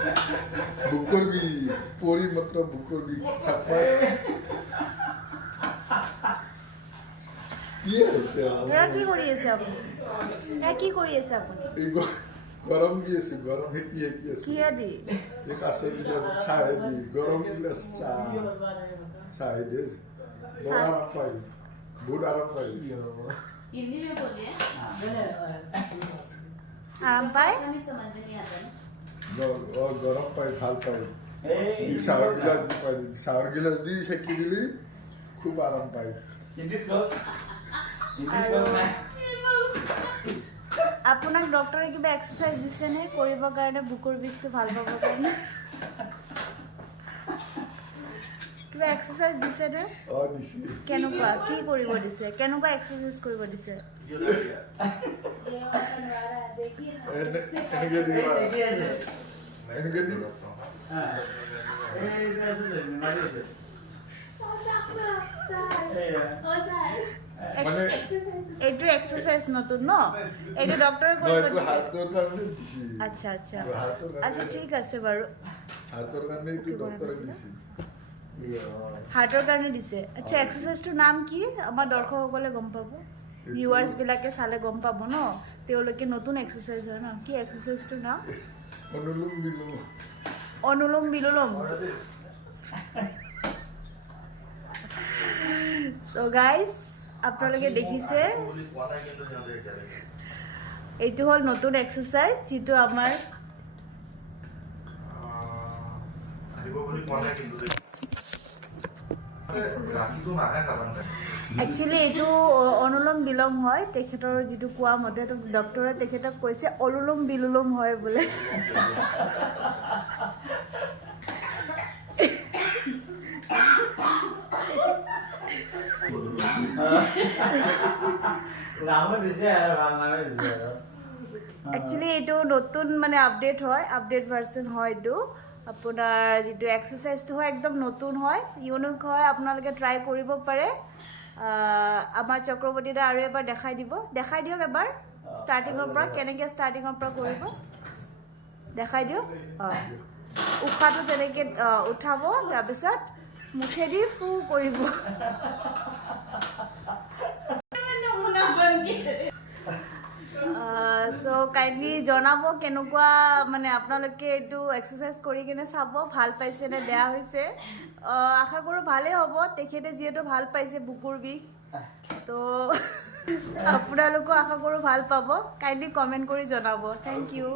বুকুৰ বি পৰি মাত্ৰ বুকুৰ বি থাকবে কি আছে এৰা কি কৰি আছে আপুনি কি কৰি আছে আপুনি এই গরম দিয়েছে গরম কি আছে কি দি एक असर गिलास चाय दी गरम गिलास चाय दे बड़ा आराम पाई बहुत आराम पाई हिंदी में बोलिए আৰাম পায় हमें समझ में नहीं आता ना और गरम पाई ভাল पाई शावर गिलास दी पाई शावर गिलास दी फेंकी दिली खूब आराम पाई আপোনাক ডক্টৰে কিবা এক্সাৰসাইজ দিছে নে কৰিবৰ কাৰণে বুকুৰ বিষটো ভাল পাবৰ কাৰণে কিবা এক্সাৰসাইজ দিছে নে और दिसी কেনেকুৱা কি কৰিব দিছে কেনেকুৱা এক্সাৰসাইজ কৰিব দিছে এনেকে দিবা এনেকে দি মানে এইটো এক্সাৰসাইজ নতুন ন এইটো ডক্টৰে নয় কৰিব একটু দিছে হাতেৰ কাৰণে দিছি আচ্ছা আচ্ছা হাতেৰ আচ্ছা কাৰণে ঠিক আছে বাৰু হাতেৰ কাৰণে একটু ডক্টৰে দিছি হাৰ্টৰ কাৰণে দিছে আচ্ছা এক্সাৰসাইজটোৰ নাম কি আমাৰ দৰ্শকসকলে গম পাব ভিউৱাৰ্ছ বিলাকে চালে গম পাব ন তেওঁলোকে নতুন এক্সাৰসাইজ হয় ন কি এক্সাৰসাইজটোৰ নাম অনুলোম বিলোম অনুলোম বিলোম সো গাইজ আপোনালোকে দেখিছে এইটো হ'ল নতুন এক্সাৰসাইজ যিটো আমাৰ একচুৱেলি এইটো অনুলোম বিলোম হয় তেখেতৰ যিটো কোৱা মতে তো ডক্টৰে তেখেতক কৈছে অনুলোম বিলোম হয় বোলে একচুৱেলি এইটো নতুন মানে আপডেট হয় আপডেট ভাৰ্চন হয় এইটো আপোনাৰ যিটো এক্সাৰসাইজটো হয় একদম নতুন হয় ইউনিক হয় আপোনালোকে ট্ৰাই কৰিব পাৰে আমাৰ চক্ৰৱৰ্তী দা আৰু এবাৰ দেখাই দিয়ক এবাৰ ষ্টাৰ্টিঙৰ পৰা কেনেকৈ ষ্টাৰ্টিঙৰ পৰা কৰিব দেখাই দিয়ক উশাহটো তেনেকৈ উঠাব তাৰপিছত মুখেদি ফু কৰিব সো কাইণ্ডলি জনাব কেনেকুৱা মানে আপোনালোকে এইটো এক্সাৰসাইজ কৰি কিনে চাব ভাল পাইছে নে বেয়া হৈছে আশা কৰোঁ ভালেই হ'ব তেখেতে যিহেতু ভাল পাইছে বুকুৰ বিষ তো আপোনালোকেও আশা কৰোঁ ভাল পাব কাইণ্ডলি কমেণ্ট কৰি জনাব থেংক ইউ